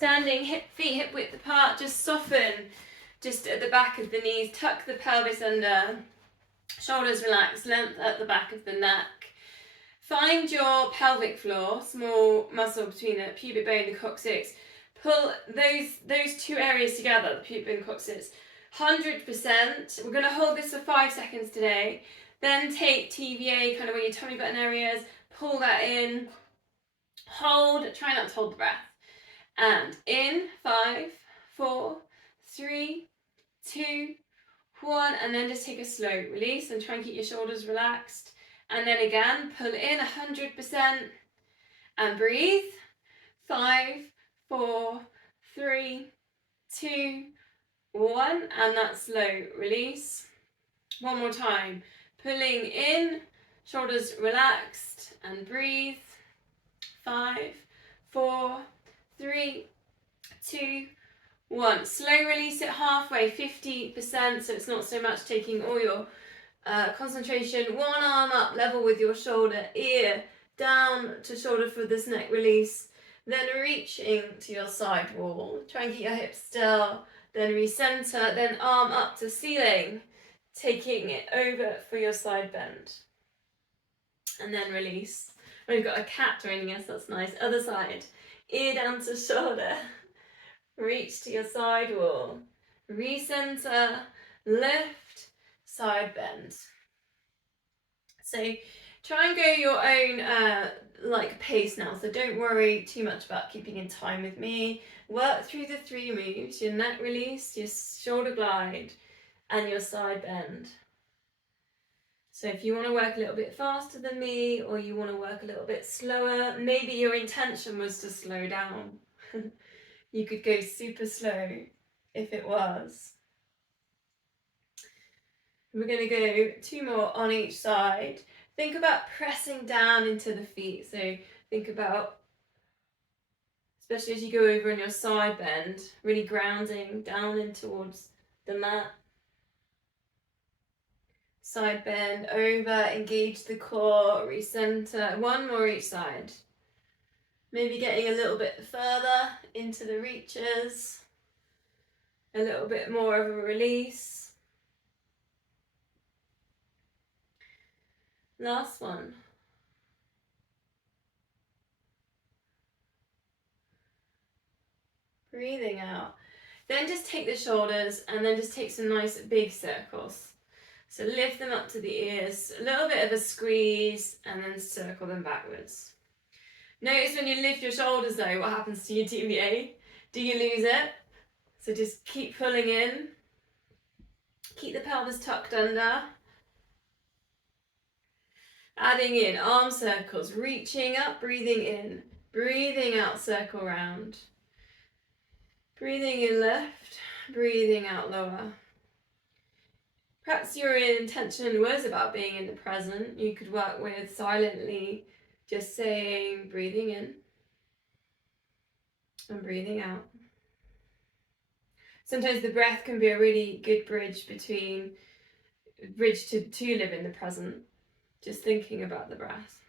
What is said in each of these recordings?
Standing, feet hip width apart, just soften just at the back of the knees, tuck the pelvis under, shoulders relaxed, length at the back of the neck. Find your pelvic floor, small muscle between the pubic bone and the coccyx. Pull those two areas together, the pubic and coccyx, 100%. We're going to hold this for 5 seconds today. Then take TVA, kind of where your tummy button areas, pull that in, hold, try not to hold the breath. And in 5, 4, 3, 2, 1, and then just take a slow release and try and keep your shoulders relaxed. And then again, pull in 100% and breathe. 5, 4, 3, 2, 1, and that slow release. One more time, pulling in, shoulders relaxed, and breathe. 5, 4, 3, 2, 1. Slow release it halfway, 50%, so it's not so much taking all your concentration. One arm up, level with your shoulder, ear down to shoulder for this neck release. Then reaching to your side wall. Try and keep your hips still. Then recenter, then arm up to ceiling, taking it over for your side bend. And then release. We've got a cat joining us, that's nice. Other side, ear down to shoulder. Reach to your side wall. Recenter, lift, side bend. So try and go your own pace now, so don't worry too much about keeping in time with me. Work through the 3 moves, your neck release, your shoulder glide, and your side bend. So if you want to work a little bit faster than me, or you want to work a little bit slower, maybe your intention was to slow down. You could go super slow if it was. We're going to go 2 more on each side. Think about pressing down into the feet. So think about, especially as you go over on your side bend, really grounding down in towards the mat. Side bend, over, engage the core, recenter. 1 more each side. Maybe getting a little bit further into the reaches. A little bit more of a release. Last one. Breathing out. Then just take the shoulders and then just take some nice big circles. So lift them up to the ears, a little bit of a squeeze, and then circle them backwards. Notice when you lift your shoulders though, what happens to your TVA? Do you lose it? So just keep pulling in. Keep the pelvis tucked under. Adding in arm circles, reaching up, breathing in. Breathing out, circle round. Breathing in left, breathing out lower. Perhaps your intention was about being in the present. You could work with silently just saying, breathing in and breathing out. Sometimes the breath can be a really good bridge to live in the present. Just thinking about the breath.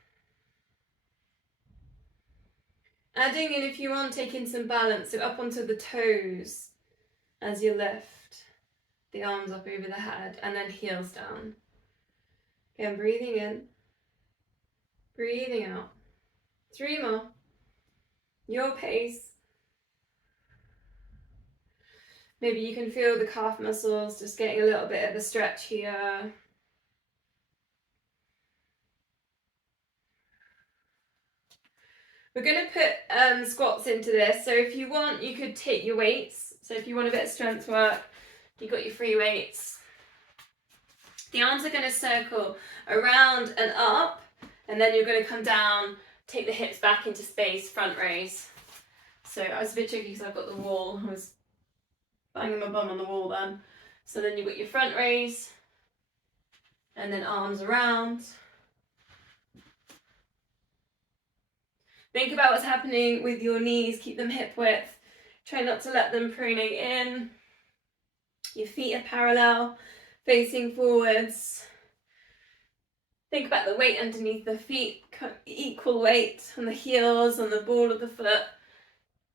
Adding in, if you want, taking some balance, so up onto the toes as you lift. The arms up over the head and then heels down. Again, breathing in, breathing out. 3 more. Your pace. Maybe you can feel the calf muscles just getting a little bit of a stretch here. We're going to put squats into this. So if you want, you could take your weights. So if you want a bit of strength work, you've got your free weights. The arms are going to circle around and up, and then you're going to come down, take the hips back into space, front raise. So I was a bit tricky because I've got the wall. I was banging my bum on the wall then. So then you've got your front raise, and then arms around. Think about what's happening with your knees. Keep them hip width. Try not to let them pronate in. Your feet are parallel, facing forwards. Think about the weight underneath the feet, equal weight on the heels, on the ball of the foot.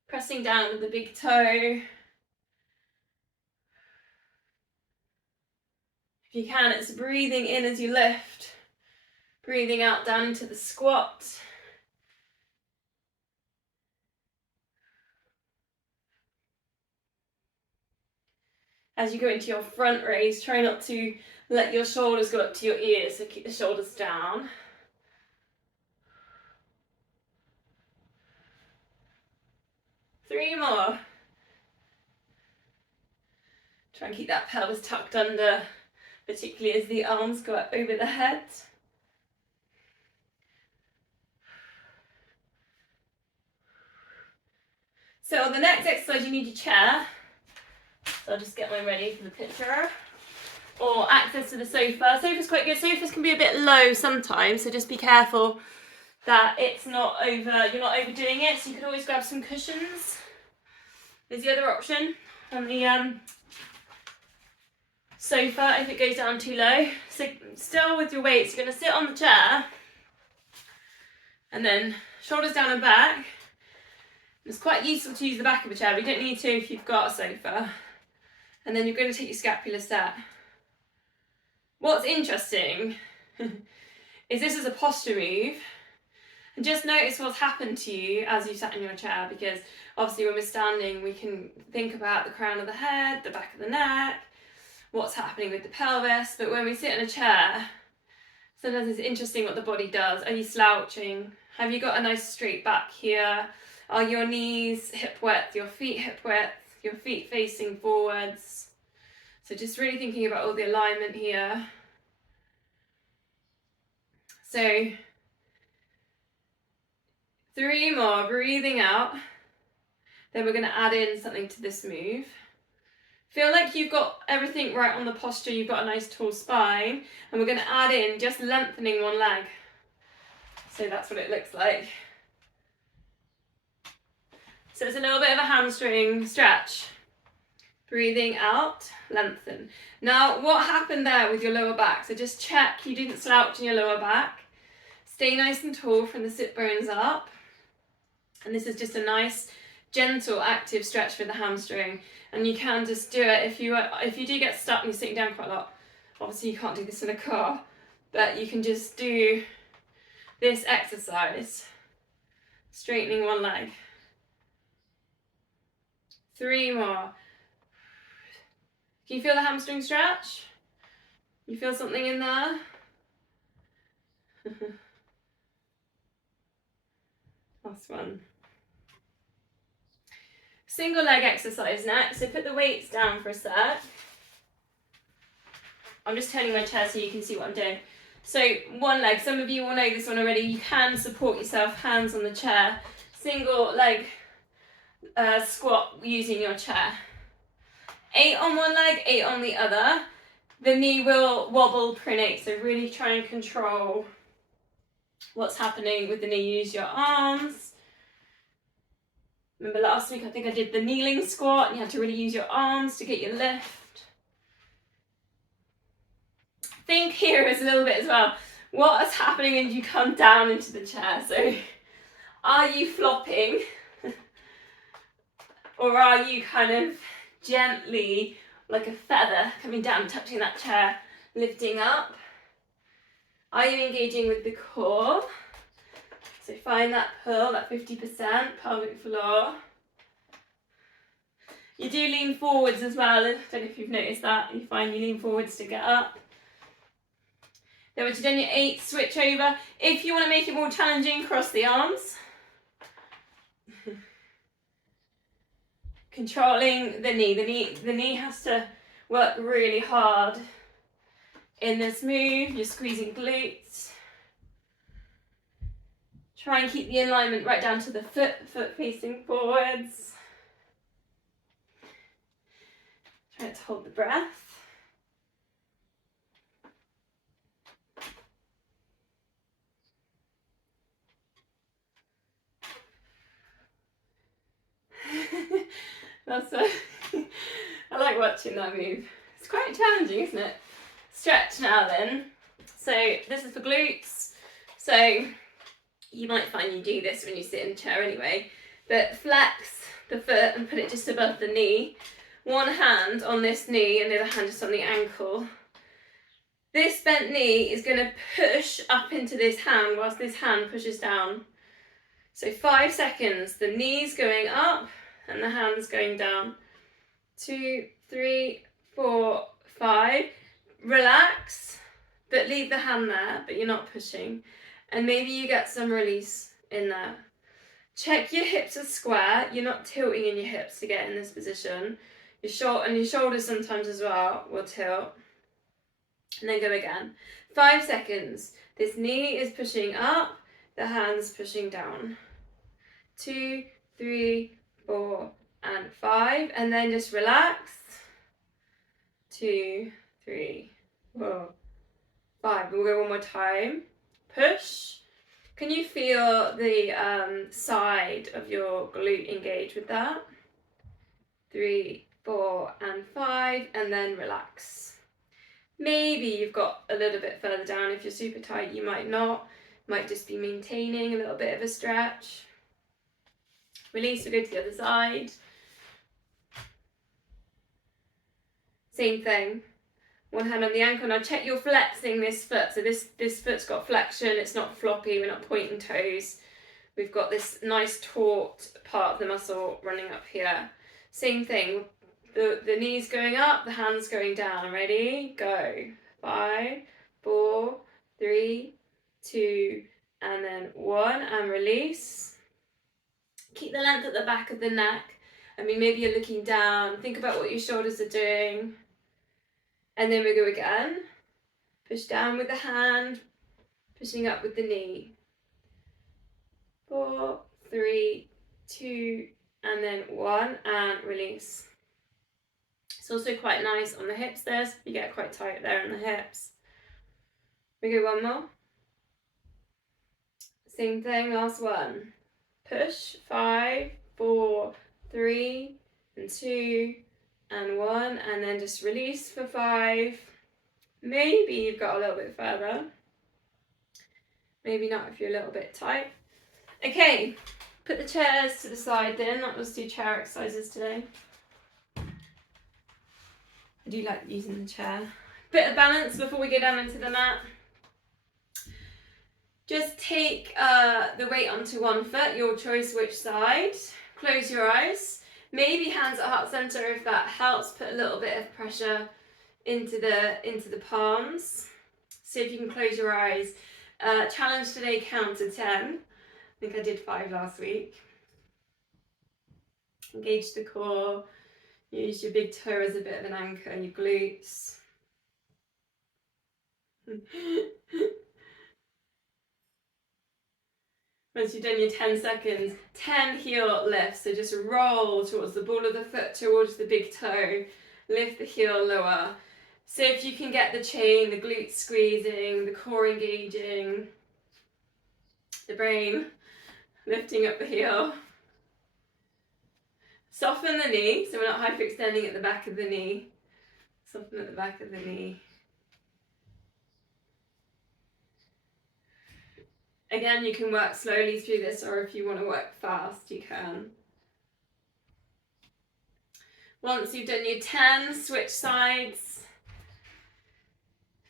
Pressing down with the big toe. If you can, it's breathing in as you lift, breathing out down into the squat. As you go into your front raise, try not to let your shoulders go up to your ears, so keep the shoulders down. Three more. Try and keep that pelvis tucked under, particularly as the arms go up over the head. So on the next exercise, you need your chair. So I'll just get mine ready for the picture. Or access to the sofa. Sofa's quite good. Sofas can be a bit low sometimes, so just be careful that it's not you're not overdoing it. So you could always grab some cushions. There's the other option on the sofa if it goes down too low. So still with your weights, you're going to sit on the chair and then shoulders down and back. It's quite useful to use the back of a chair, but you don't need to if you've got a sofa. And then you're going to take your scapular set. What's interesting is this is a posture move. And just notice what's happened to you as you sat in your chair, because obviously when we're standing, we can think about the crown of the head, the back of the neck, what's happening with the pelvis. But when we sit in a chair, sometimes it's interesting what the body does. Are you slouching? Have you got a nice straight back here? Are your knees hip width, your feet hip width, your feet facing forwards? So just really thinking about all the alignment here. So 3 more, breathing out. Then we're going to add in something to this move. Feel like you've got everything right on the posture, you've got a nice tall spine, and we're going to add in just lengthening one leg. So that's what it looks like. So it's a little bit of a hamstring stretch. Breathing out, lengthen. Now, what happened there with your lower back? So just check you didn't slouch in your lower back. Stay nice and tall from the sit bones up. And this is just a nice, gentle, active stretch for the hamstring. And you can just do it if you do get stuck and you're sitting down quite a lot. Obviously, you can't do this in a car, but you can just do this exercise, straightening one leg. 3 more. Can you feel the hamstring stretch? You feel something in there? Last one. Single leg exercise next. So put the weights down for a sec. I'm just turning my chair so you can see what I'm doing. So one leg, some of you will know this one already. You can support yourself, hands on the chair. Single leg squat using your chair. 8 on one leg, 8 on the other. The knee will wobble pronate, so really try and control what's happening with the knee. Use your arms. Remember last week I think I did the kneeling squat and you had to really use your arms to get your lift. Think here is a little bit as well. What is happening when you come down into the chair? So are you flopping? Or are you kind of gently, like a feather, coming down, touching that chair, lifting up? Are you engaging with the core? So find that pull, that 50% pelvic floor. You do lean forwards as well. I don't know if you've noticed that. You find you lean forwards to get up. Then once you've done your 8, switch over. If you want to make it more challenging, cross the arms. Controlling the knee. The knee has to work really hard in this move. You're squeezing glutes. Try and keep the alignment right down to the foot facing forwards. Try to hold the breath. I like watching that move. It's quite challenging, isn't it? Stretch now then. So this is for glutes. So you might find you do this when you sit in the chair anyway, but flex the foot and put it just above the knee. One hand on this knee and the other hand just on the ankle. This bent knee is going to push up into this hand whilst this hand pushes down. So 5 seconds, the knee's going up and the hand's going down. 2, 3, 4, 5. Relax, but leave the hand there, but you're not pushing. And maybe you get some release in there. Check your hips are square. You're not tilting in your hips to get in this position. Your shoulders sometimes as well will tilt. And then go again. 5 seconds. This knee is pushing up, the hand's pushing down. 2, 3, 4, and 5. And then just relax. 2, 3, 4, 5. We'll go one more time. Push. Can you feel the side of your glute engage with that? 3, 4, and 5, and then relax. Maybe you've got a little bit further down. If you're super tight, you might not. Might just be maintaining a little bit of a stretch. Release, we'll go to the other side. Same thing. One hand on the ankle. Now check you're flexing this foot. So this foot's got flexion. It's not floppy. We're not pointing toes. We've got this nice taut part of the muscle running up here. Same thing. The knees going up, the hands going down. Ready? Go. 5, 4, 3, 2, and then 1. And release. Keep the length at the back of the neck. I mean, maybe you're looking down. Think about what your shoulders are doing. And then we go again. Push down with the hand, pushing up with the knee. 4, 3, 2, and then 1, and release. It's also quite nice on the hips there, so you get quite tight there on the hips. We go one more. Same thing, last one. Push, 5, 4, 3, and 2, and 1, and then just release for 5. Maybe you've got a little bit further. Maybe not if you're a little bit tight. Okay, put the chairs to the side then. That was 2 chair exercises today. I do like using the chair. Bit of balance before we go down into the mat. Just take the weight onto one foot, your choice which side. Close your eyes. Maybe hands at heart center if that helps. Put a little bit of pressure into the palms. See if you can close your eyes. Challenge today, count to 10. I think I did 5 last week. Engage the core. Use your big toe as a bit of an anchor and your glutes. Once you've done your 10 seconds, 10 heel lifts. So just roll towards the ball of the foot, towards the big toe. Lift the heel lower. So if you can get the chain, the glutes squeezing, the core engaging, the brain lifting up the heel. Soften the knee, so we're not hyperextending at the back of the knee. Soften at the back of the knee. Again, you can work slowly through this, or if you want to work fast, you can. Once you've done your 10, switch sides.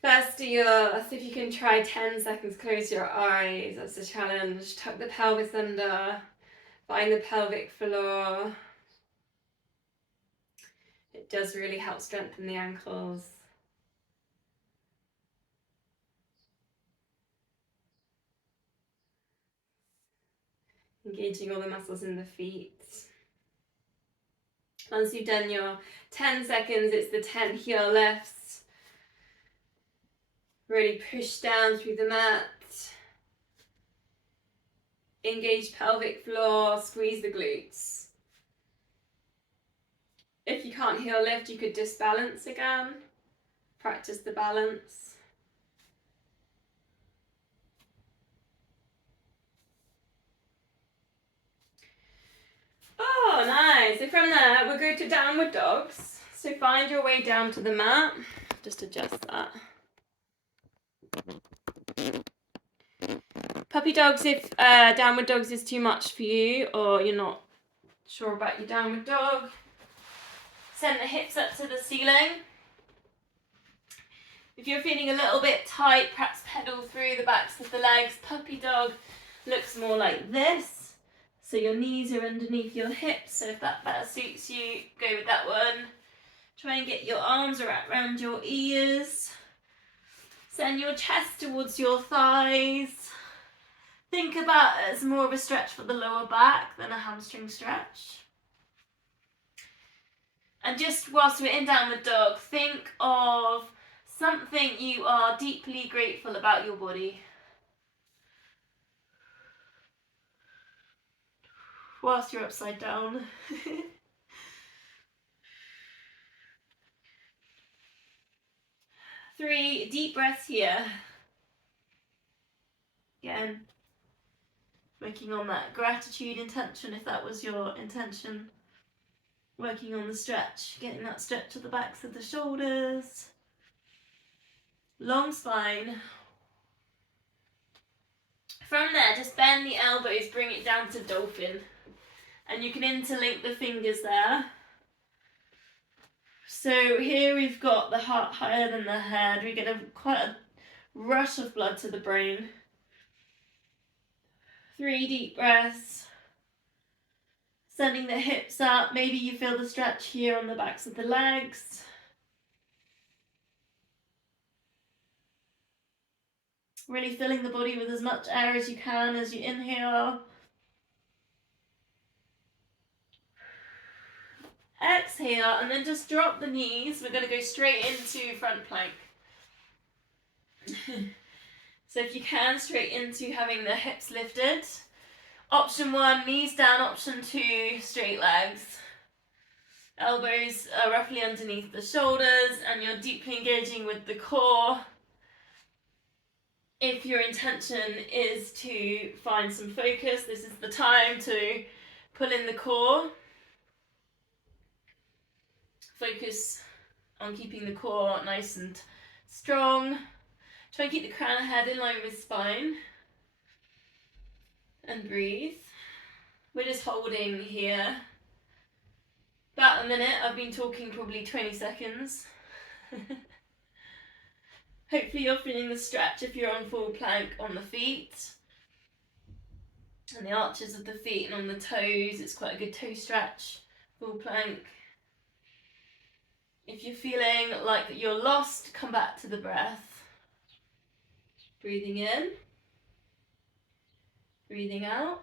First see if you can try 10 seconds, close your eyes, that's a challenge. Tuck the pelvis under, find the pelvic floor. It does really help strengthen the ankles. Engaging all the muscles in the feet. Once you've done your 10 seconds, it's the 10 heel lifts. Really push down through the mat. Engage pelvic floor, squeeze the glutes. If you can't heel lift, you could disbalance again. Practice the balance. Oh, nice. So from there, we'll go to downward dogs. So find your way down to the mat. Just adjust that. Puppy dogs, if downward dogs is too much for you or you're not Sure about your downward dog. Send the hips up to the ceiling. If you're feeling a little bit tight, perhaps pedal through the backs of the legs. Puppy dog looks more like this. So your knees are underneath your hips. So if that better suits you, go with that one. Try and get your arms around your ears. Send your chest towards your thighs. Think about it as more of a stretch for the lower back than a hamstring stretch. And just whilst we're in downward dog, think of something you are deeply grateful about your body. Whilst you're upside down. 3 deep breaths here. Again, working on that gratitude intention if that was your intention. Working on the stretch, getting that stretch to the backs of the shoulders. Long spine. From there, just bend the elbows, bring it down to dolphin. And you can interlink the fingers there. So here we've got the heart higher than the head. We get quite a rush of blood to the brain. 3 deep breaths. Sending the hips up. Maybe you feel the stretch here on the backs of the legs. Really filling the body with as much air as you can as you inhale. Exhale, and then just drop the knees. We're going to go straight into front plank. So if you can, straight into having the hips lifted. Option 1, knees down. Option 2, straight legs. Elbows are roughly underneath the shoulders, and you're deeply engaging with the core. If your intention is to find some focus, this is the time to pull in the core. Focus on keeping the core nice and strong. Try and keep the crown of head in line with spine. And breathe. We're just holding here. About a minute. I've been talking probably 20 seconds. Hopefully you're feeling the stretch if you're on full plank on the feet. And the arches of the feet and on the toes. It's quite a good toe stretch. Full plank. If you're feeling like you're lost, come back to the breath. Breathing in. Breathing out.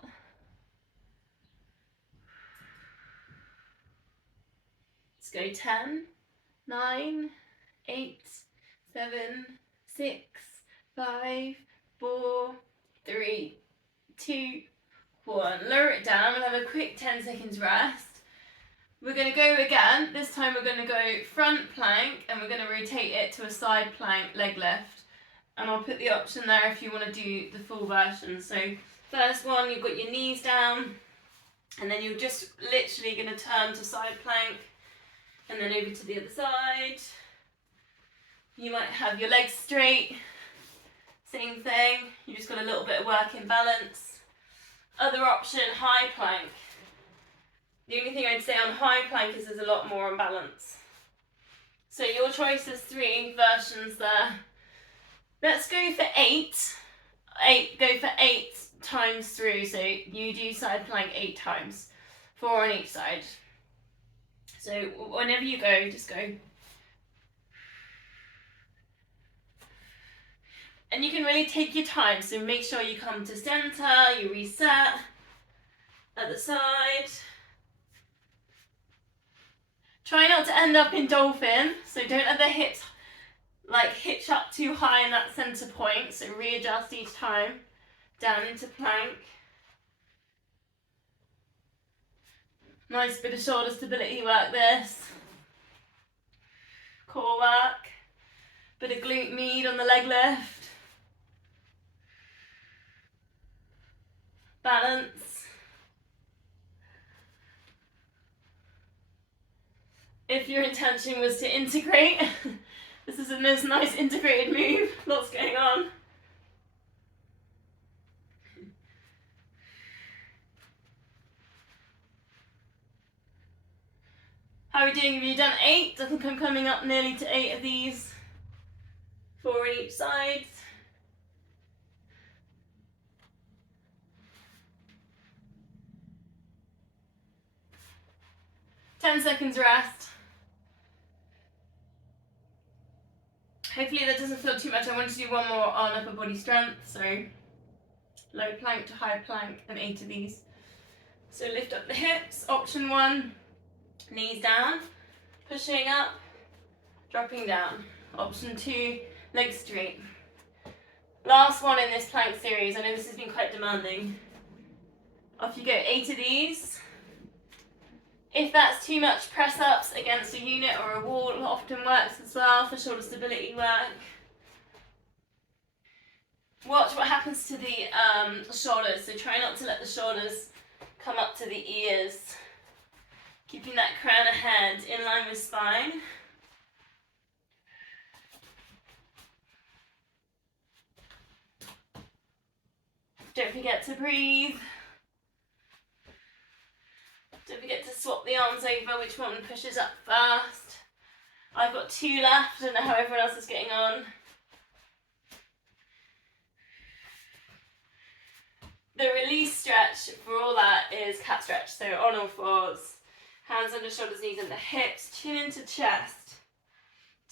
Let's go 10, 9, 8, 7, 6, 5, 4, 3, 2, 1. Lower it down. We'll have a quick 10 seconds rest. We're going to go again. This time we're going to go front plank and we're going to rotate it to a side plank leg lift. And I'll put the option there if you want to do the full version. So first one, you've got your knees down and then you're just literally going to turn to side plank and then over to the other side. You might have your legs straight. Same thing. You just got a little bit of work in balance. Other option, high plank. The only thing I'd say on high plank is there's a lot more imbalance. So your choice is 3 versions there. Let's go for 8. Go for 8 times through. So you do side plank 8 times. 4 on each side. So whenever you go, just go. And you can really take your time. So make sure you come to center, you reset. Other side. Try not to end up in dolphin, so don't let the hips hitch up too high in that center point, so readjust each time. Down into plank. Nice bit of shoulder stability work this. Core work. Bit of glute med on the leg lift. Balance. If your intention was to integrate, this is a nice integrated move. Lots going on. How are we doing? Have you done 8? I think I'm coming up nearly to 8 of these. 4 on each side. Ten seconds rest. Hopefully that doesn't feel too much. I want to do one more on upper body strength. So low plank to high plank and 8 of these. So lift up the hips. Option 1, knees down, pushing up, dropping down. Option 2, legs straight. Last one in this plank series. I know this has been quite demanding. Off you go, 8 of these. If that's too much, press ups against a unit or a wall often works as well for shoulder stability work. Watch what happens to the shoulders, so try not to let the shoulders come up to the ears. Keeping that crown of head in line with spine. Don't forget to breathe. Don't forget to swap the arms over, which one pushes up first. I've got 2 left, I don't know how everyone else is getting on. The release stretch for all that is cat stretch, so on all fours. Hands under shoulders, knees under hips, chin into chest.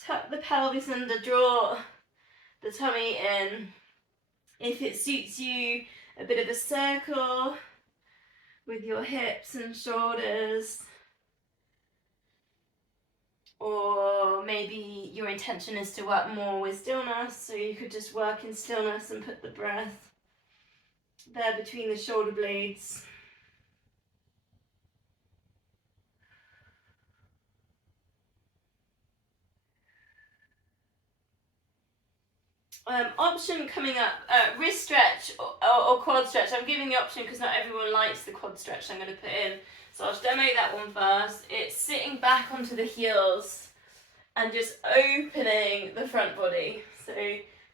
Tuck the pelvis under, draw the tummy in. If it suits you, a bit of a circle with your hips and shoulders. Or maybe your intention is to work more with stillness, so you could just work in stillness and put the breath there between the shoulder blades. Option coming up, wrist stretch or quad stretch. I'm giving the option because not everyone likes the quad stretch I'm going to put in. So I'll demo that one first. It's sitting back onto the heels and just opening the front body. So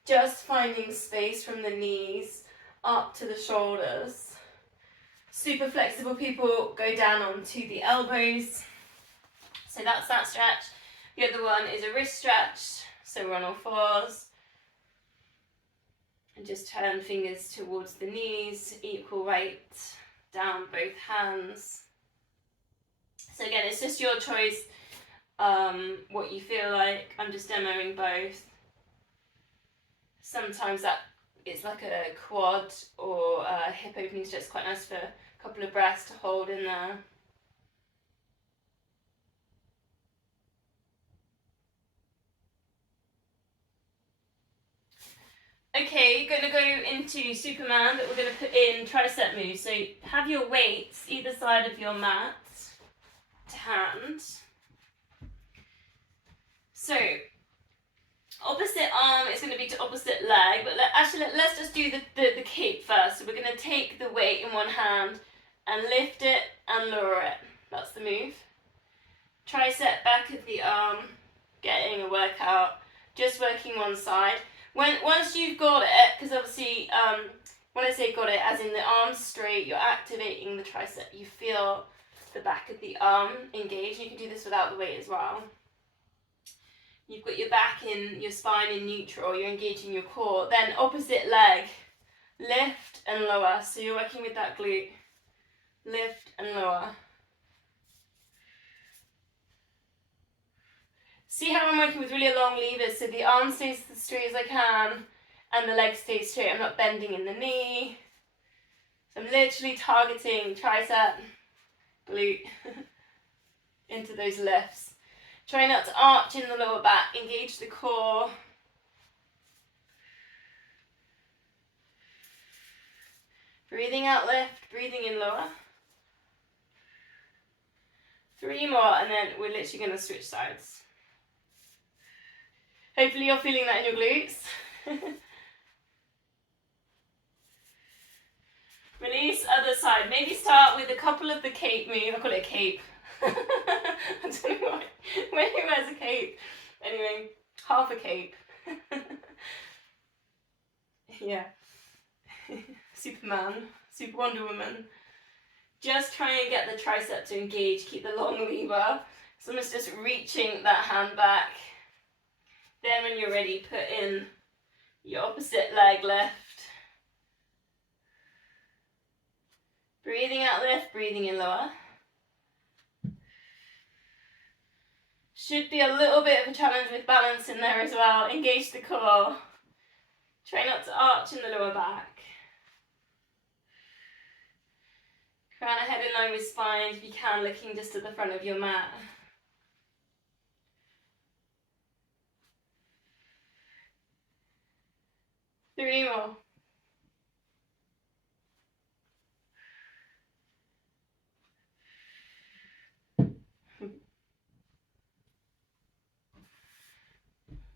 just finding space from the knees up to the shoulders. Super flexible people go down onto the elbows. So that's that stretch. The other one is a wrist stretch. So we're on all fours. And just turn fingers towards the knees, equal weight, down both hands. So again, it's just your choice, what you feel like. I'm just demoing both. Sometimes that it's like a quad or a hip opening stretch. It's quite nice for a couple of breaths to hold in there. Okay, going to go into Superman, but we're going to put in tricep moves. So have your weights either side of your mat to hand. So opposite arm is going to be to opposite leg, but let's just do the cape first. So we're going to take the weight in one hand and lift it and lower it. That's the move. Tricep back of the arm, getting a workout, just working one side. Once you've got it, because obviously when I say got it, as in the arm's straight, you're activating the tricep. You feel the back of the arm engage. You can do this without the weight as well. You've got your back in, your spine in neutral, you're engaging your core. Then opposite leg, lift and lower. So you're working with that glute. Lift and lower. See how I'm working with really long levers, so the arm stays as straight as I can and the leg stays straight. I'm not bending in the knee. So I'm literally targeting tricep, glute into those lifts. Try not to arch in the lower back, engage the core. Breathing out, lift, breathing in, lower. 3 more and then we're literally going to switch sides. Hopefully you're feeling that in your glutes. Release other side. Maybe start with a couple of the cape move. I call it a cape. I don't know why. When who wears a cape? Anyway, half a cape. Yeah. Superman. Super Wonder Woman. Just try and get the tricep to engage. Keep the long lever. So almost just reaching that hand back. Then when you're ready, put in your opposite leg lift. Breathing out lift, breathing in lower. Should be a little bit of a challenge with balance in there as well. Engage the core. Try not to arch in the lower back. Crown of head in line with spine if you can, looking just at the front of your mat. Three more.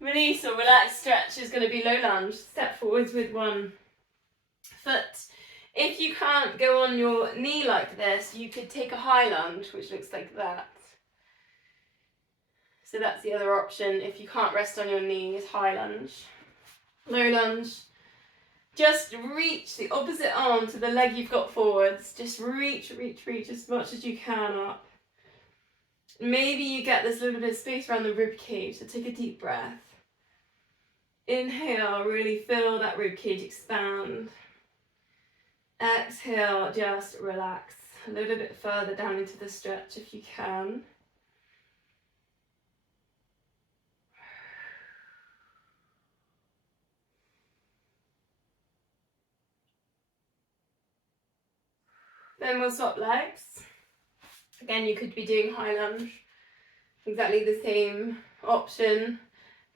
Release or relaxed stretch is going to be low lunge. Step forwards with one foot. If you can't go on your knee like this, you could take a high lunge, which looks like that. So that's the other option. If you can't rest on your knee, is high lunge. Low lunge. Just reach the opposite arm to the leg you've got forwards. Just reach as much as you can up. Maybe you get this little bit of space around the rib cage, so take a deep breath. Inhale, really feel that rib cage expand. Exhale, just relax a little bit further down into the stretch if you can. Then we'll swap legs. Again, you could be doing high lunge. Exactly the same option,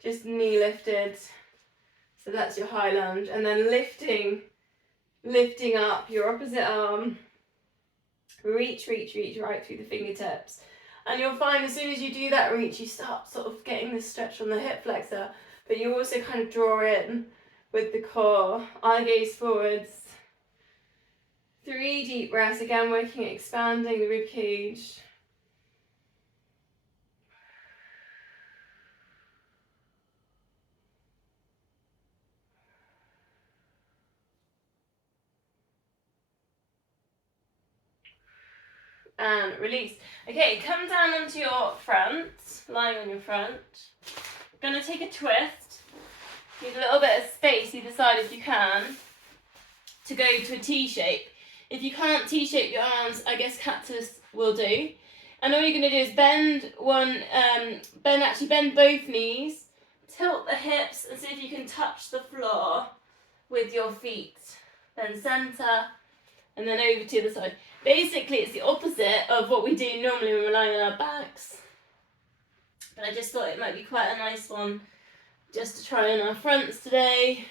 just knee lifted. So that's your high lunge. And then lifting up your opposite arm. Reach right through the fingertips. And you'll find as soon as you do that reach, you start sort of getting this stretch on the hip flexor, but you also kind of draw in with the core. Eye gaze forwards. 3 deep breaths, again working at expanding the rib cage. And release. Okay, come down onto your front, lying on your front. Gonna take a twist. Need a little bit of space either side if you can, to go to a T shape. If you can't T-shape your arms, I guess cactus will do. And all you're going to do is bend both knees, tilt the hips, and see if you can touch the floor with your feet. Then centre, and then over to the other side. Basically, it's the opposite of what we do normally when we're lying on our backs. But I just thought it might be quite a nice one just to try on our fronts today.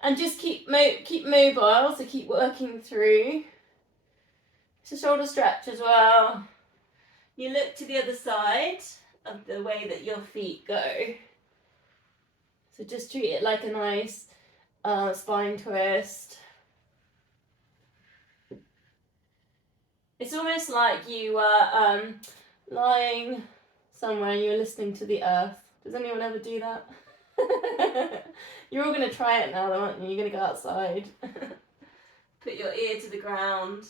And just keep mobile, so keep working through. It's a shoulder stretch as well. You look to the other side of the way that your feet go. So just treat it like a nice spine twist. It's almost like you were lying somewhere and you're listening to the earth. Does anyone ever do that? You're all going to try it now though, aren't you? You're going to go outside. Put your ear to the ground.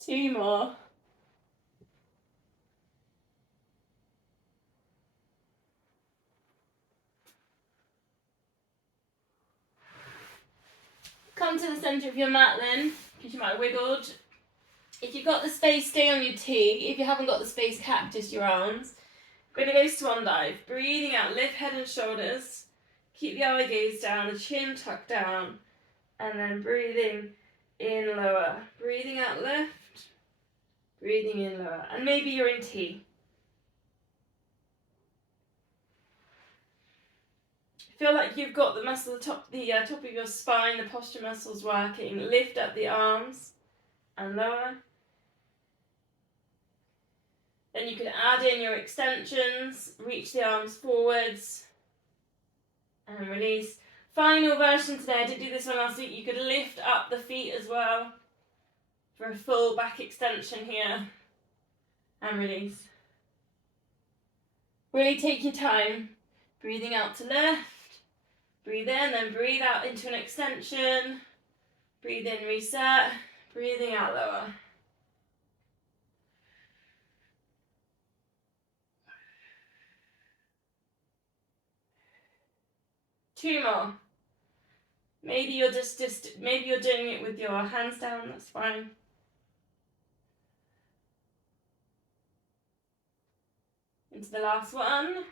2 more. Come to the centre of your mat then, because you might have wiggled. If you've got the space, stay on your T. If you haven't got the space, cactus your arms. We're going to go swan dive. Breathing out, lift head and shoulders. Keep the eye gaze down, the chin tucked down. And then breathing in lower. Breathing out, lift. Breathing in lower. And maybe you're in T. Feel like you've got the muscle, top of your spine, the posture muscles working. Lift up the arms and lower. Then you can add in your extensions, reach the arms forwards and release. Final version today, I did do this one last week, you could lift up the feet as well for a full back extension here and release. Really take your time, breathing out to lift, breathe in, then breathe out into an extension Breathe in, reset. Breathing out, lower. Two more. Maybe you're maybe you're doing it with your hands down, that's fine. Into the last one.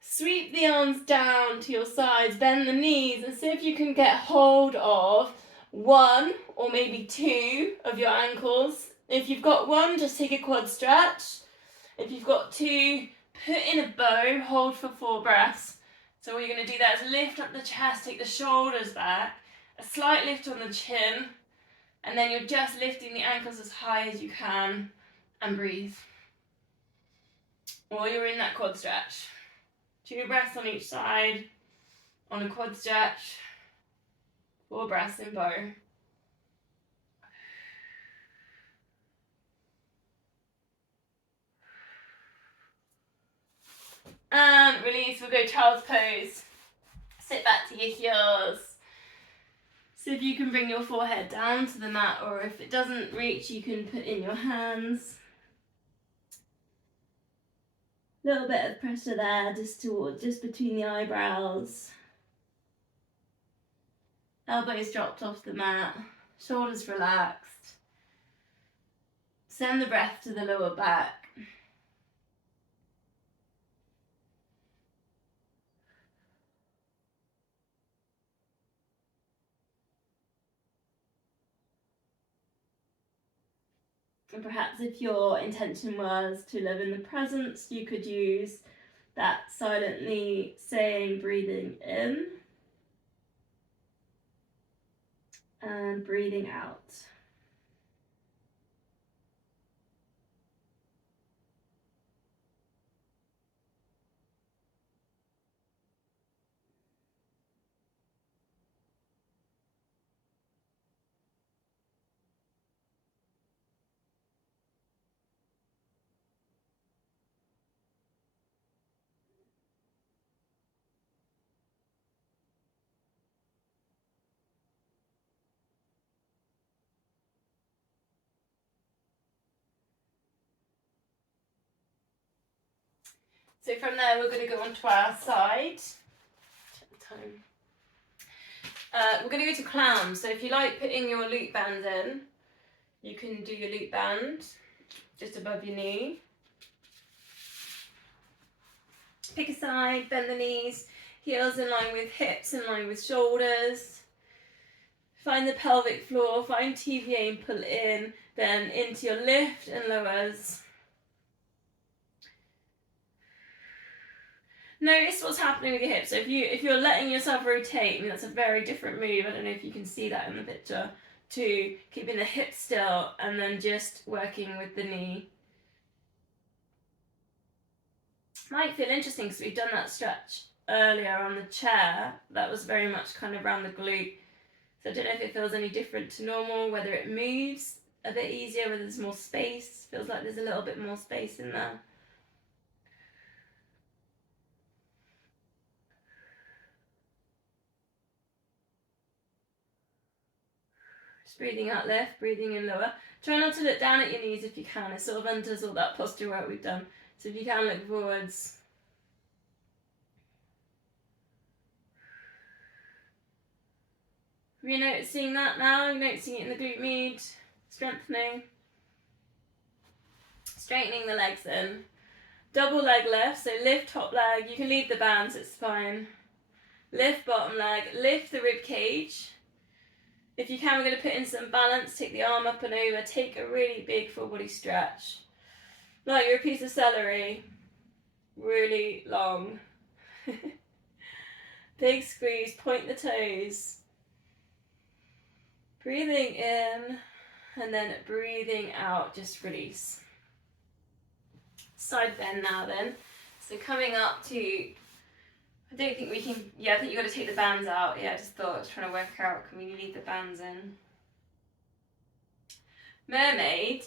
Sweep the arms down to your sides, bend the knees, and see if you can get hold of one or maybe two of your ankles. If you've got one, just take a quad stretch. If you've got two, put in a bow, hold for 4 breaths. So what you're going to do there is lift up the chest, take the shoulders back, a slight lift on the chin, and then you're just lifting the ankles as high as you can, and breathe. While you're in that quad stretch. 2 breaths on each side, on a quad stretch, 4 breaths in bow. And release, we'll go child's pose. Sit back to your heels. See if you can bring your forehead down to the mat, or if it doesn't reach, you can put in your hands. Little bit of pressure there, just between the eyebrows. Elbows dropped off the mat, shoulders relaxed. Send the breath to the lower back. And perhaps if your intention was to live in the present, you could use that silently saying, breathing in and breathing out. So from there, we're going to go on to our side. Check the time. We're going to go to Clam. So if you like putting your loop band in, you can do your loop band just above your knee. Pick a side, bend the knees, heels in line with hips, in line with shoulders. Find the pelvic floor, find TVA and pull in, then into your lift and lowers. Notice what's happening with your hips. So if you're letting yourself rotate, I mean, that's a very different move. I don't know if you can see that in the picture, to keeping the hips still and then just working with the knee. Might feel interesting because we've done that stretch earlier on the chair. That was very much kind of around the glute. So I don't know if it feels any different to normal, whether it moves a bit easier, whether there's more space. Feels like there's a little bit more space in there. Just breathing out lift, breathing in lower. Try not to look down at your knees if you can. It sort of undoes all that posture work we've done. So if you can, look forwards. Are you noticing that now? You're noticing it in the glute med, strengthening. Straightening the legs in. Double leg lift, so lift top leg. You can leave the bands, it's fine. Lift bottom leg, lift the rib cage. If you can, we're going to put in some balance. Take the arm up and over. Take a really big full body stretch. Like you're a piece of celery. Really long. Big squeeze, point the toes. Breathing in and then breathing out, just release. Side bend now then. So coming up to, I don't think we can, I think you've got to take the bands out. I just thought, I was trying to work out, can we leave the bands in? Mermaid,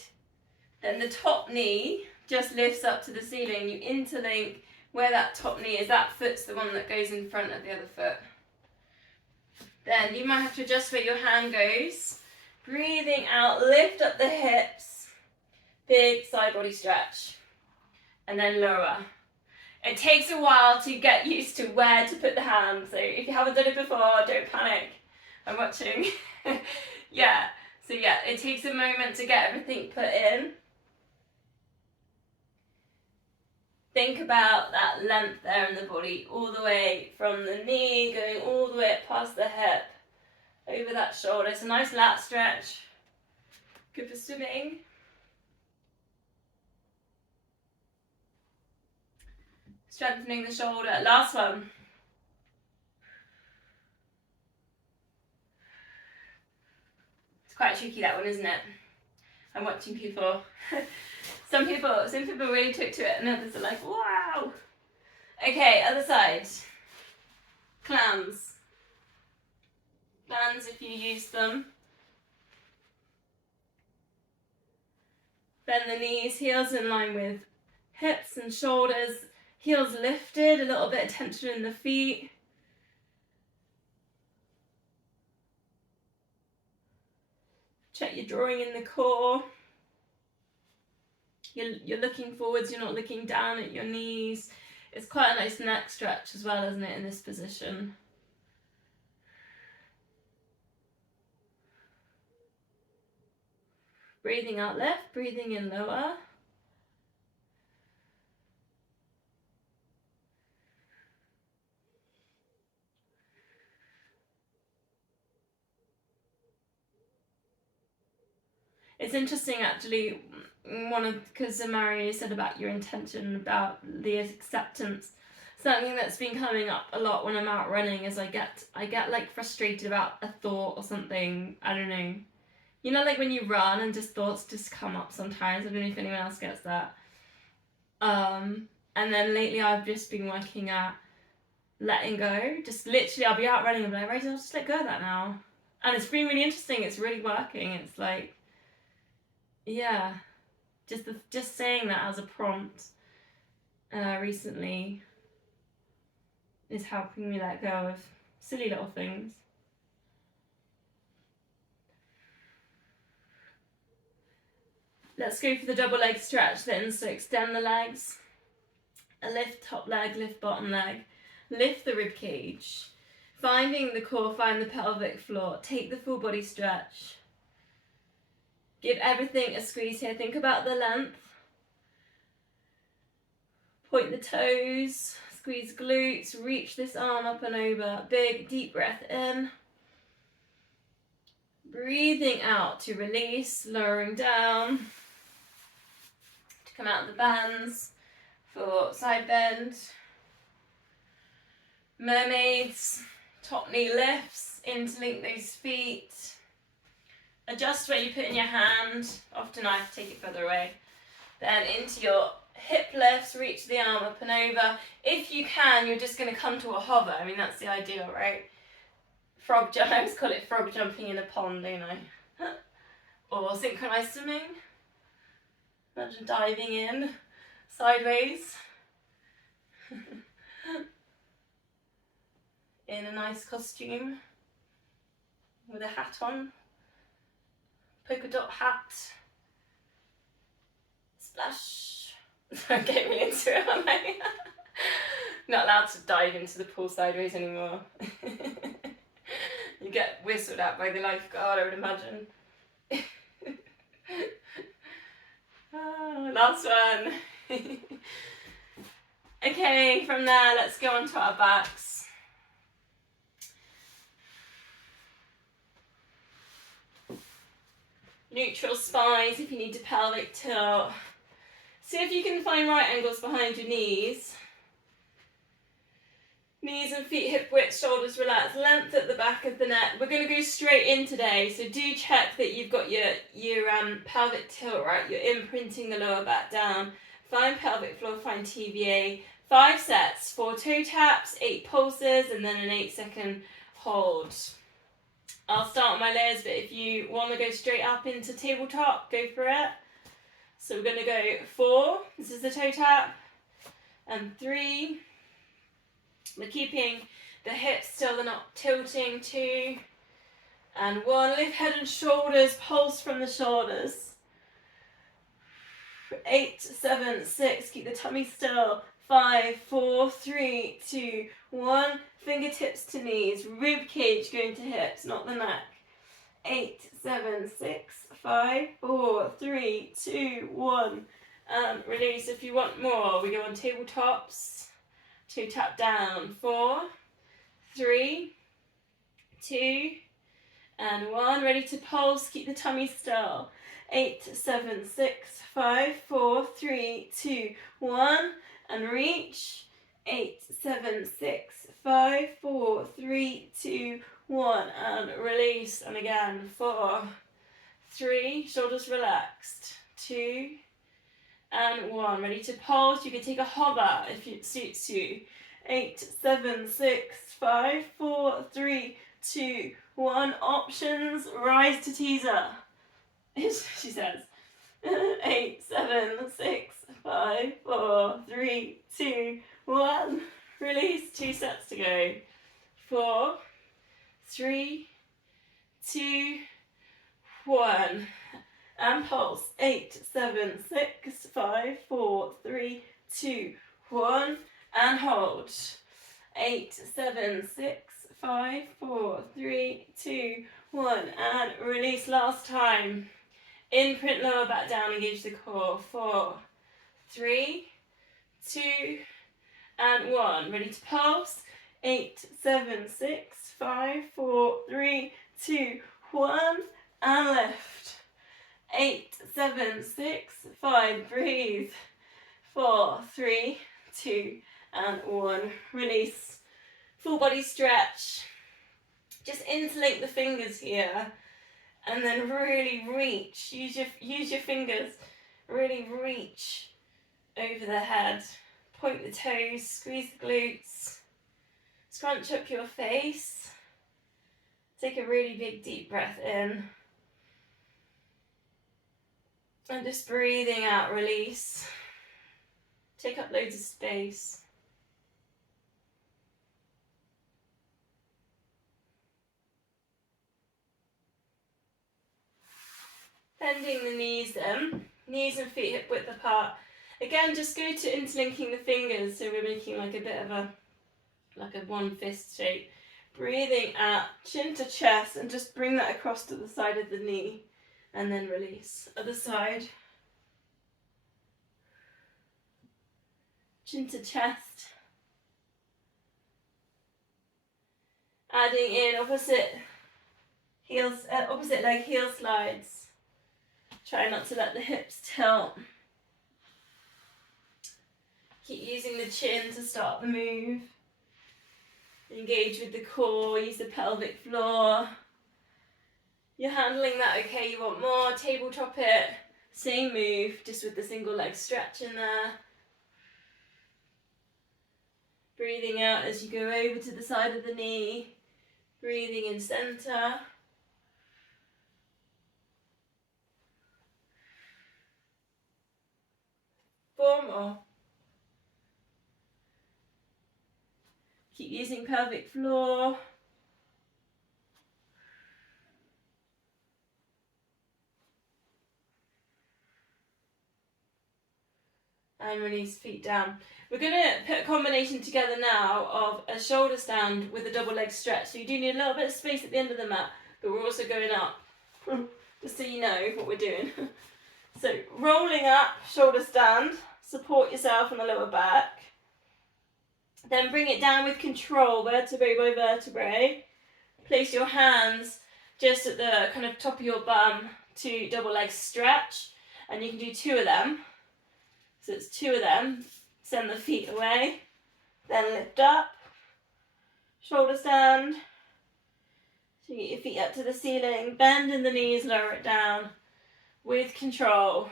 then the top knee just lifts up to the ceiling. You interlink where that top knee is. That foot's the one that goes in front of the other foot. Then Then you might have to adjust where your hand goes. Breathing out, lift up the hips. Big side body stretch. And then lower. It takes a while to get used to where to put the hand. So if you haven't done it before, don't panic. I'm watching. Yeah. So yeah, it takes a moment to get everything put in. Think about that length there in the body, all the way from the knee, going all the way up past the hip, over that shoulder. It's a nice lat stretch. Good for swimming. Strengthening the shoulder. Last one. It's quite tricky, that one, isn't it? I'm watching people. Some people really took to it, and others are like, wow. Okay, other side. Clams. Bands if you use them. Bend the knees, heels in line with hips and shoulders. Heels lifted, a little bit of tension in the feet. Check you're drawing in the core. You're looking forwards, you're not looking down at your knees. It's quite a nice neck stretch as well, isn't it, in this position? Breathing out left, breathing in lower. It's interesting actually, because Mary said about your intention, about the acceptance. Something that's been coming up a lot when I'm out running is I get like frustrated about a thought or something. I don't know. You know, like when you run and just thoughts just come up sometimes. I don't know if anyone else gets that. And then lately I've just been working at letting go. Just literally, I'll be out running and be like, right, I'll just let go of that now. And it's been really interesting. It's really working. It's like, yeah, just saying that as a prompt recently is helping me let go of silly little things. Let's go for the double leg stretch then. So extend the legs, a lift top leg, lift bottom leg, lift the rib cage, finding the core, find the pelvic floor, take the full body stretch. Give everything a squeeze here. Think about the length. Point the toes, squeeze glutes, reach this arm up and over. Big deep breath in. Breathing out to release, lowering down. To come out of the bands for side bend. Mermaids, top knee lifts, interlink those feet. Adjust where you put in your hand. Often I have to take it further away. Then into your hip lifts, reach the arm up and over. If you can, you're just going to come to a hover. I mean, that's the ideal, right? Frog jump. I always call it frog jumping in a pond, don't I? Or synchronized swimming. Imagine diving in sideways. In a nice costume with a hat on. Polka dot hat. Splash. I'm getting really into it, aren't I? Not allowed to dive into the pool sideways anymore. You get whistled at by the lifeguard, I would imagine. Last one. Okay, from there, let's go on to our backs. Neutral spines if you need to pelvic tilt. See if you can find right angles behind your knees. Knees and feet hip width, shoulders relaxed, length at the back of the neck. We're going to go straight in today, so do check that you've got your pelvic tilt right. You're imprinting the lower back down. Find pelvic floor, find TVA. 5 sets, 4 toe taps, 8 pulses, and then an 8-second hold. I'll start on my layers, but if you want to go straight up into tabletop, go for it. So we're going to go 4, this is the toe tap, and 3. We're keeping The hips still, they're not tilting. 2 and 1. Lift head and shoulders, pulse from the shoulders. 8, 7, 6, keep the tummy still. 5, 4, 3, 2, 1. Fingertips to knees, rib cage going to hips, not the neck. 8, 7, 6, 5, 4, 3, 2, 1. And release. If you want more, we go on tabletops. 2, tap down. 4, 3, 2, and 1. Ready to pulse, keep the tummy still. 8, 7, 6, 5, 4, 3, 2, 1. And reach. 8, 7, 6, 5, 4, 3, 2, 1. And release. And again. 4, 3, shoulders relaxed. 2, and 1. Ready to pulse. You can take a hover if it suits you. 8, 7, 6, 5, 4, 3, 2, 1. Options. Rise to teaser. She says. 8, 7, 6, 5, 4, 3, 2, 1. Release. 2 sets to go. 4, 3, 2, 1. And pulse. 8, 7, 6, 5, 4, 3, 2, 1. And hold. 8, 7, 6, 5, 4, 3, 2, 1. And release. Last time. Imprint lower back down, engage the core. 4, 3, 2, and 1. Ready to pulse. 8, 7, 6, 5, 4, 3, 2, 1. And lift. 8, 7, 6, 5, breathe. 4, 3, 2, and 1. Release. Full body stretch. Just interlink the fingers here. And then really reach. Use your fingers. Really reach over the head. Point the toes. Squeeze the glutes. Scrunch up your face. Take a really big deep breath in. And just breathing out, release. Take up loads of space. Bending the knees then. Knees and feet hip width apart. Again, just go to interlinking the fingers, so we're making like a bit of a one fist shape. Breathing out, chin to chest, and just bring that across to the side of the knee. And then release. Other side. Chin to chest. Adding in opposite leg heel slides. Try not to let the hips tilt. Keep using the chin to start the move. Engage with the core, use the pelvic floor. You're handling that okay, you want more, tabletop it. Same move, just with the single leg stretch in there. Breathing out as you go over to the side of the knee. Breathing in center. Four more. Keep using pelvic floor. And release, feet down. We're going to put a combination together now of a shoulder stand with a double leg stretch. So you do need a little bit of space at the end of the mat, but we're also going up, just so you know what we're doing. So rolling up, shoulder stand, support yourself on the lower back. Then bring it down with control, vertebrae by vertebrae. Place your hands just at the kind of top of your bum to double leg stretch, and you can do 2 of them. So it's 2 of them. Send the feet away. Then lift up. Shoulder stand. So you get your feet up to the ceiling. Bend in the knees, lower it down. With control.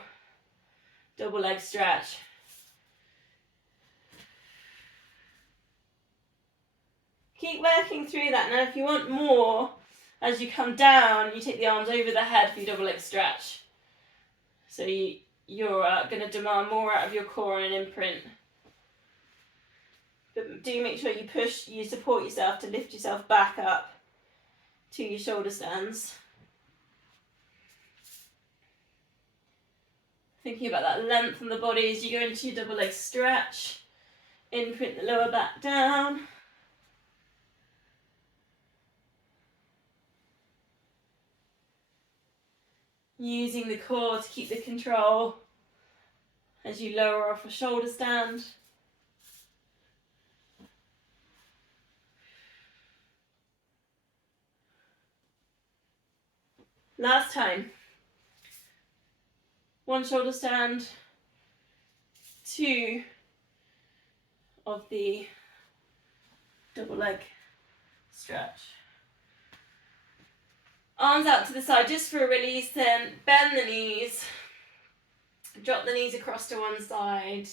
Double leg stretch. Keep working through that. Now if you want more, as you come down, you take the arms over the head for your double leg stretch. So you're going to demand more out of your core and imprint. But do make sure you support yourself to lift yourself back up to your shoulder stands. Thinking about that length on the body as you go into your double leg stretch. Imprint the lower back down. Using the core to keep the control as you lower off a shoulder stand. Last time. One shoulder stand, two of the double leg stretch. Arms out to the side just for a release, then bend the knees, drop the knees across to one side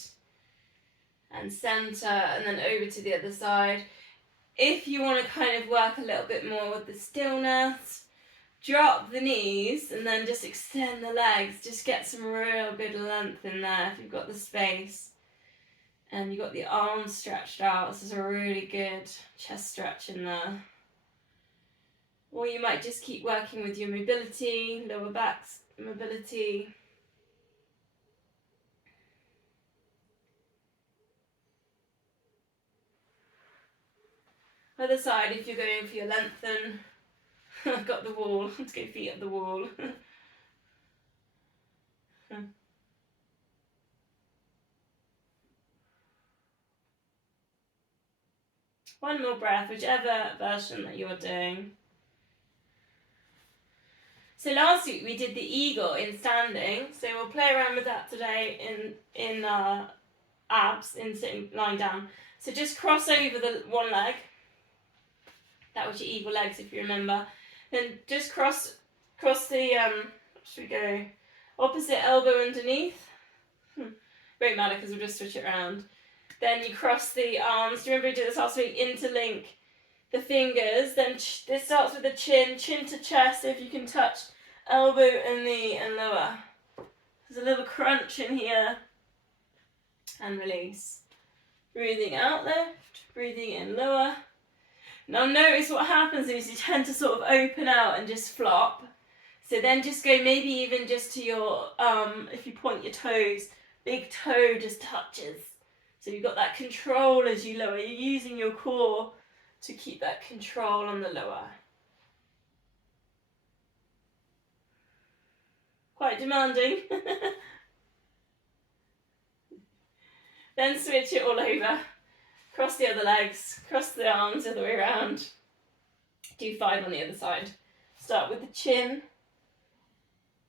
and centre, and then over to the other side. If you want to kind of work a little bit more with the stillness, drop the knees and then just extend the legs. Just get some real good length in there if you've got the space. And you've got the arms stretched out. This is a really good chest stretch in there. Or you might just keep working with your mobility, lower back mobility. Other side, if you're going for your lengthen. I've got the wall. Let's go feet up the wall. One more breath, whichever version that you're doing. So last week we did the eagle in standing, so we'll play around with that today in abs, in sitting, lying down. So just cross over the one leg. That was your eagle legs, if you remember. Then just cross the should we go opposite elbow underneath? Won't matter because we'll just switch it around. Then you cross the arms. Do you remember we did this last week? Interlink the fingers. Then this starts with the chin to chest. So if you can touch elbow and knee and lower. There's a little crunch in here. And release. Breathing out, lift. Breathing in, lower. Now notice what happens is you tend to sort of open out and just flop. So then just go maybe even just to your, if you point your toes, big toe just touches. So you've got that control as you lower. You're using your core to keep that control on the lower. Quite demanding. Then switch it all over. Cross the other legs, cross the arms the other way around. Do 5 on the other side. Start with the chin.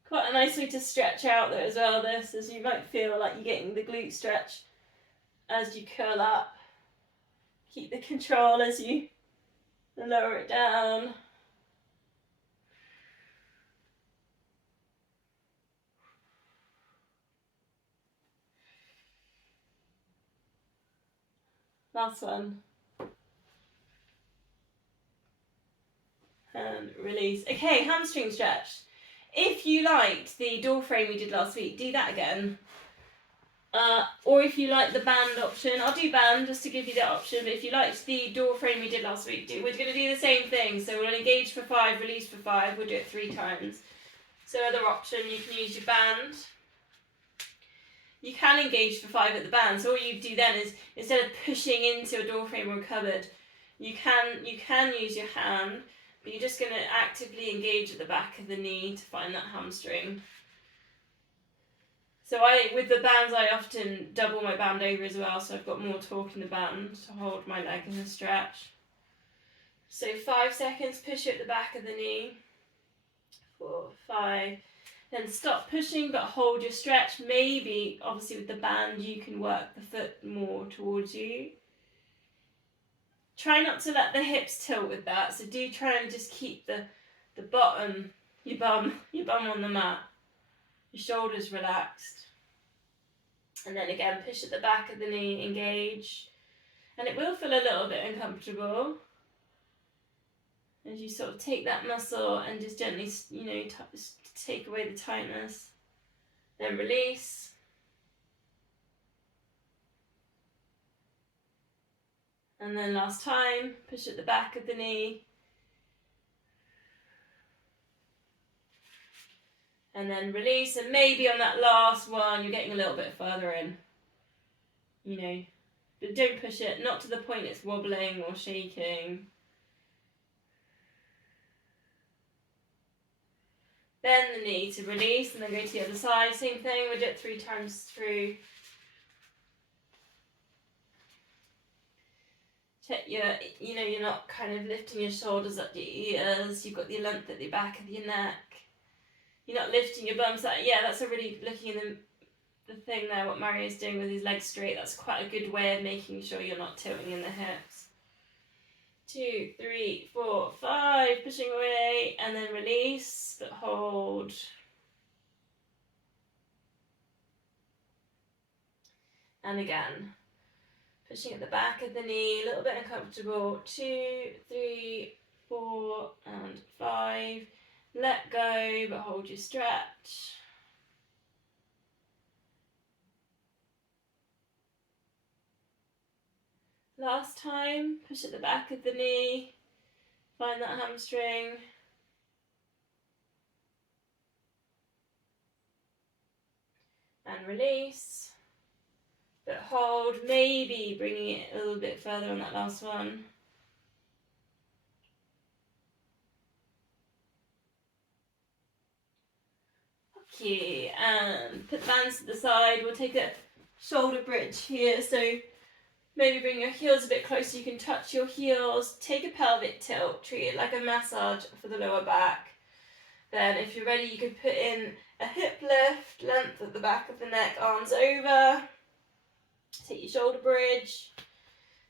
Quite a nice way to stretch out there as well, this, as you might feel like you're getting the glute stretch as you curl up. Keep the control as you lower it down. Last one. And release. Okay, hamstring stretch. If you liked the door frame we did last week, do that again. Or if you like the band option, I'll do band just to give you the option, but if you liked the door frame we did last week, we're going to do the same thing. So we'll engage for 5, release for 5, we'll do it 3 times. So other option, you can use your band. You can engage for 5 at the band, so all you do then is, instead of pushing into a door frame or a cupboard, you can use your hand, but you're just going to actively engage at the back of the knee to find that hamstring. So with the bands, I often double my band over as well, so I've got more torque in the band to hold my leg in the stretch. So 5 seconds, push it at the back of the knee. 4, 5. Then stop pushing, but hold your stretch. Maybe, obviously with the band, you can work the foot more towards you. Try not to let the hips tilt with that, so do try and just keep the bottom, your bum on the mat. Your shoulders relaxed. And then again, push at the back of the knee, engage. And it will feel a little bit uncomfortable as you sort of take that muscle and just gently, take away the tightness. Then release. And then last time, push at the back of the knee. And then release, and maybe on that last one, you're getting a little bit further in. You know, but don't push it, not to the point it's wobbling or shaking. Bend the knee to release, and then go to the other side. Same thing, we'll do it 3 times through. Check you're not kind of lifting your shoulders up to your ears. You've got the length at the back of your neck. You're not lifting your bums. Yeah, that's a really, looking in the thing there, what Mario's doing with his legs straight, that's quite a good way of making sure you're not tilting in the hips. 2, 3, 4, 5, pushing away, and then release, but hold. And again, pushing at the back of the knee, a little bit uncomfortable. 2, 3, 4, and 5. Let go, but hold your stretch. Last time, push at the back of the knee, find that hamstring. And release, but hold, maybe bringing it a little bit further on that last one. Okay, and put the hands to the side. We'll take a shoulder bridge here, so maybe bring your heels a bit closer, you can touch your heels, take a pelvic tilt, treat it like a massage for the lower back. Then if you're ready, you can put in a hip lift, length at the back of the neck, arms over. Take your shoulder bridge,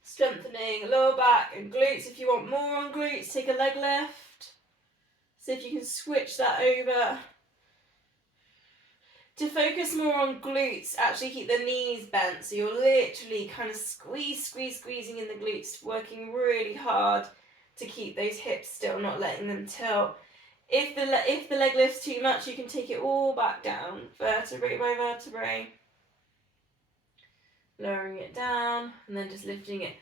strengthening lower back and glutes. If you want more on glutes, take a leg lift. See if you can switch that over. To focus more on glutes, actually keep the knees bent, so you're literally kind of squeezing in the glutes, working really hard to keep those hips still, not letting them tilt. If the leg lifts too much, you can take it all back down, vertebrae by vertebrae. Lowering it down, and then just lifting it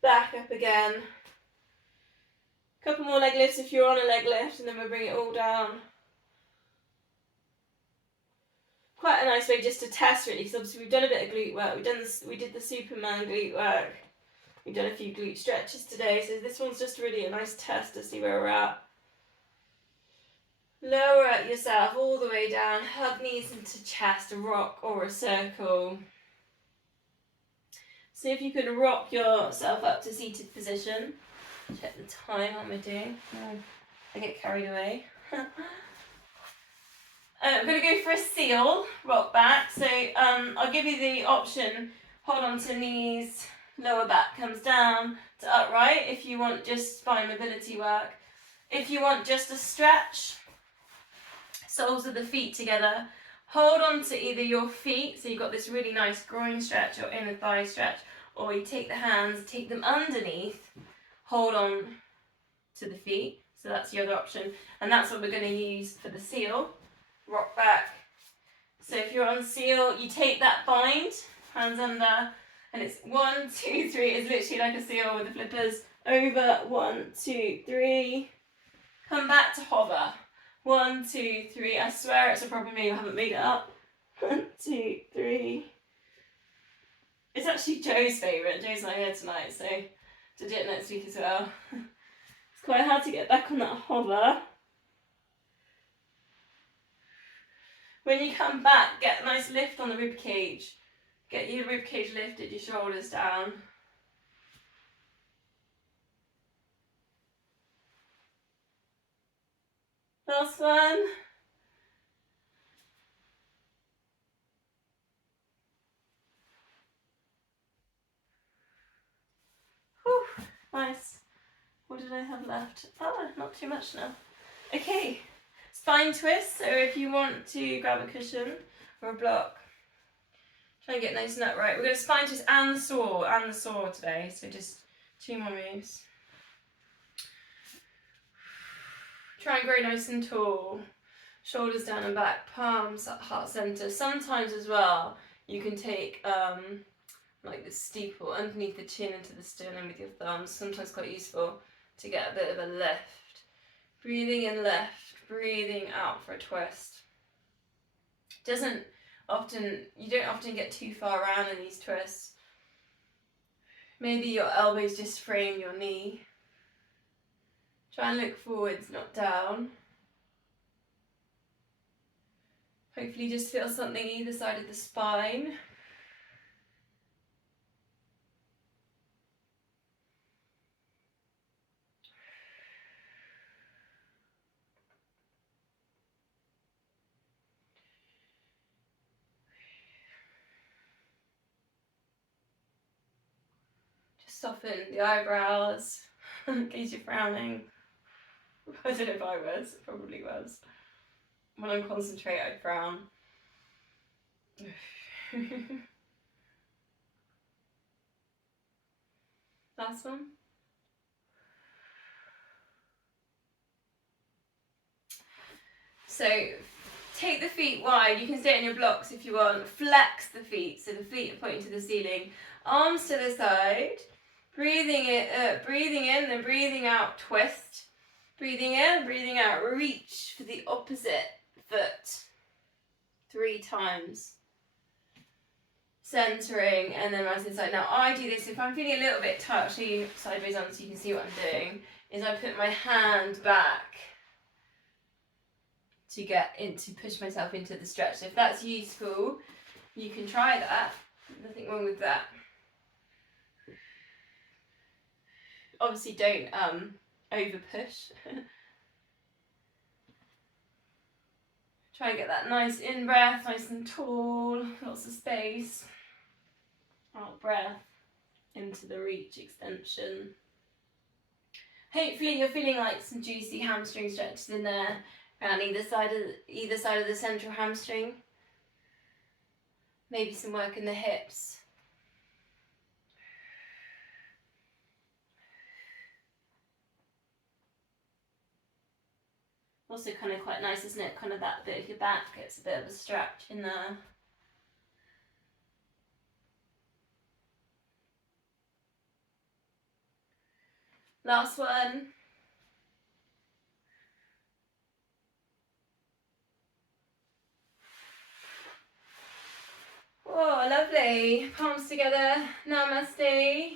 back up again. Couple more leg lifts if you're on a leg lift, and then we'll bring it all down. Quite a nice way just to test, really, because obviously we've done a bit of glute work. We did the Superman glute work. We've done a few glute stretches today, so this one's just really a nice test to see where we're at. Lower yourself all the way down, hug knees into chest, a rock or a circle. See if you can rock yourself up to seated position. Check the time, what am I doing? I get carried away. I'm going to go for a seal, rock back. So I'll give you the option, hold on to knees, lower back comes down to upright if you want just spine mobility work. If you want just a stretch, soles of the feet together, hold on to either your feet, so you've got this really nice groin stretch or inner thigh stretch, or you take the hands, take them underneath, hold on to the feet, so that's the other option, and that's what we're going to use for the seal. Rock back. So if you're on seal, you take that bind, hands under, and it's 1, 2, 3. It's literally like a seal with the flippers. Over, 1, 2, 3. Come back to hover. 1, 2, 3. I swear it's a proper move. I haven't made it up. 1, 2, 3. It's actually Joe's favourite. Joe's not here tonight, so to do it next week as well. It's quite hard to get back on that hover. When you come back, get a nice lift on the rib cage. Get your rib cage lifted, your shoulders down. Last one. Whew, nice. What did I have left? Oh, not too much now. Okay. Spine twist, so if you want to grab a cushion or a block, try and get nice and upright. We're going to spine twist and the saw today, so just 2 more moves. Try and grow nice and tall, shoulders down and back, palms at heart centre. Sometimes as well, you can take like the steeple underneath the chin into the sternum with your thumbs. Sometimes quite useful to get a bit of a lift. Breathing in lift, breathing out for a twist. You don't often get too far around in these twists. Maybe your elbows just frame your knee. Try and look forwards, not down. Hopefully just feel something either side of the spine. Just soften the eyebrows in case you're frowning. I don't know if I was, it probably was. When I concentrate, I frown. Last one. So take the feet wide. You can stay in your blocks if you want. Flex the feet, so the feet are pointing to the ceiling. Arms to the side. Breathing in, then breathing out, twist. Breathing in, breathing out, reach for the opposite foot 3 times. Centering, and then right inside. Now I do this if I'm feeling a little bit tight. I'll show you sideways on so you can see what I'm doing. Is I put my hand back to push myself into the stretch. So if that's useful, you can try that. Nothing wrong with that. Obviously don't over push. Try and get that nice in breath, nice and tall, lots of space. Out breath into the reach extension. Hopefully you're feeling like some juicy hamstring stretches in there around either side of the central hamstring. Maybe some work in the hips. Also kind of quite nice, isn't it? Kind of that bit of your back gets a bit of a stretch in there. Last one. Oh, lovely. Palms together. Namaste.